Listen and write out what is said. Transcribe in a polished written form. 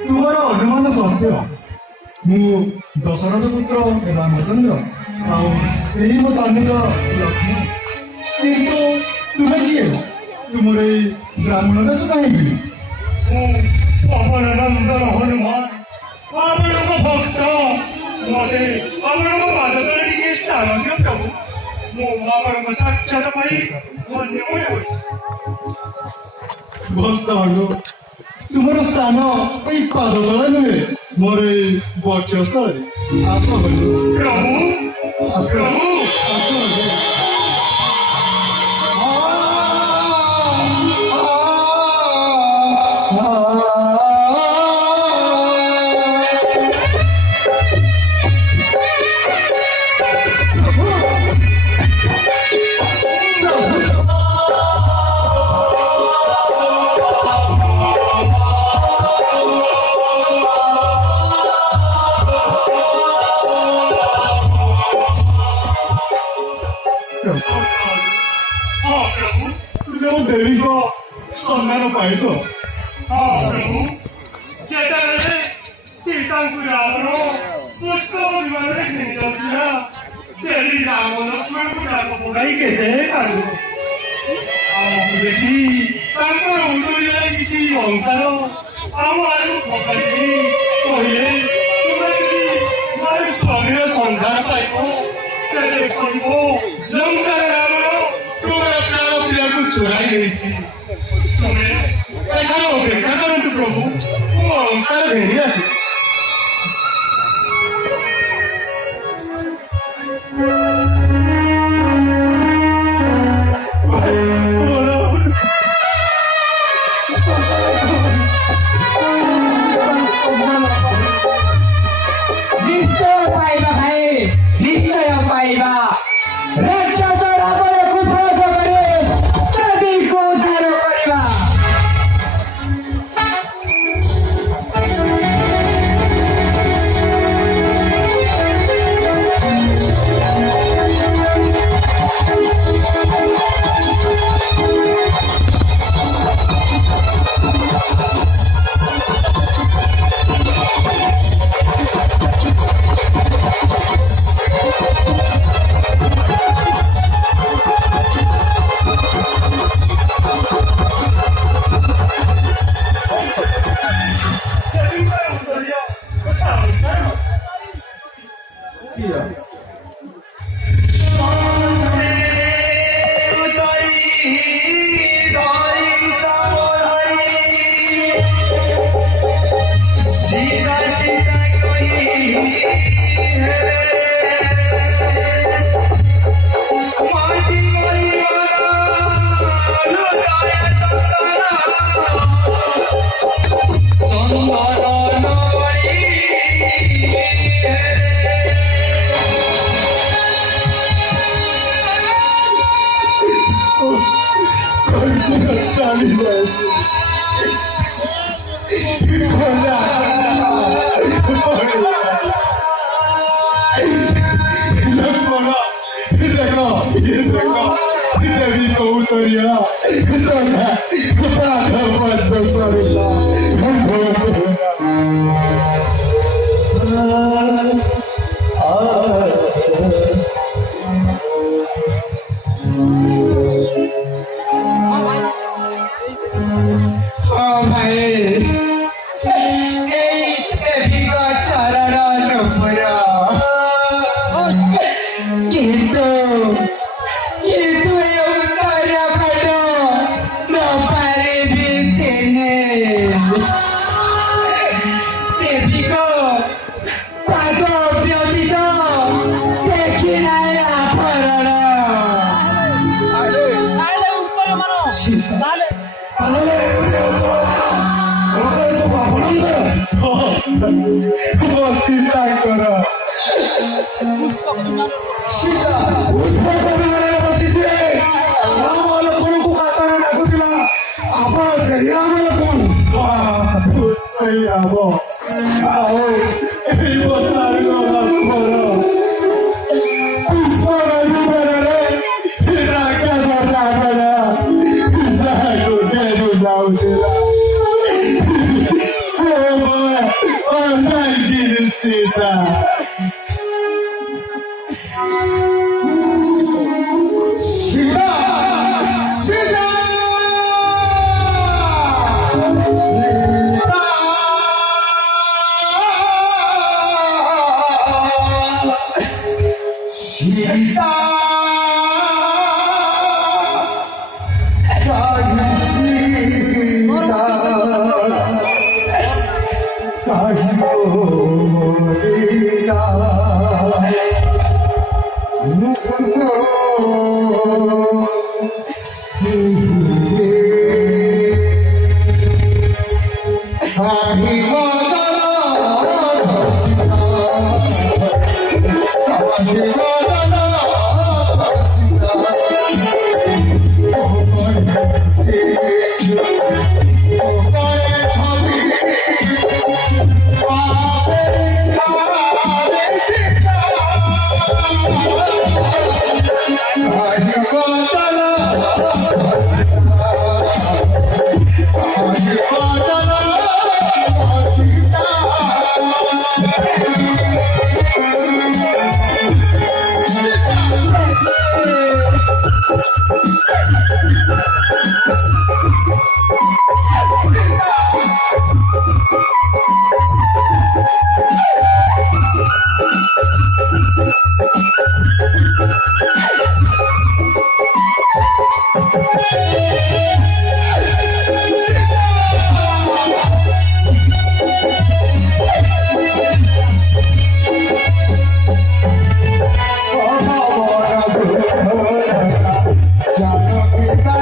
तुम्हारा अनुमान सत्य मु दशरथ पुत्र रामचंद्र आई मो स्वामीर लक्ष्मण किंतु तुम्हें किए तुम ब्राह्मण बेश कहीं पवननंदन हनुमान आपण भक्त मते आपण पादतळे टिके स्थान प्रभु मो आपण साक्षात पाई धन्यमय होई भक्त हलो तुमर स्थान यही पाद तले नुहे मोर वक्षस्थल आस प्रभु आस प्रभु देवी को सम्मान पाइछ प्रभु जेताबेले सीताଙ୍କୁ ରାବଣ ପୁଷ୍ପ ବିମାନରେ ନେଇଯାଉଥିଲା ତେରି ରାମ ଲକ୍ଷ୍ମଣଙ୍କୁ ଡାକ ପକାଇ କେତେ କାଢୁ ଆମକୁ ଦେଖି ତାଙ୍କର ଉଣ୍ଡୁରିରେ କିଛି ଅହଙ୍କାର ଆମ ଆଡକୁ ପକାଇ କହିଲେ ତୁମେ ଯଦି ମୋର ସ୍ୱାମୀର ସନ୍ଧାନ ପାଇବ ତେବେ କହିବ ଲଙ୍କାର ରାବଣ ତୁମର ପ୍ରାଣ ପିଲାକୁ ଚୋରାଇ ନେଇଛି ତୁମେ ଏଠାରେ ଅପେକ୍ଷା କରନ୍ତୁ ପ୍ରଭୁ ମୁଁ ଅଳଙ୍କାର ଘେରି ଆସି निश्चय पाइबा भाई निश्चय पाइबा राक्षस रावणको वध गरे पृथ्वीको उद्धार गरिबा देवी को उतरिया Gitu, gitu yang karya kado. চিন্তা করা आम्हाला कोण पुकारताना टाकू दिला आपण घरी आम्हाला कोण सही आबो आओ এই বসার গলা করো পুষ্পা রাজু বলে রাখা সারা বলা যাও দেবো যাও দিলা সোমা অনলাইন দিনসিতা Jangan kita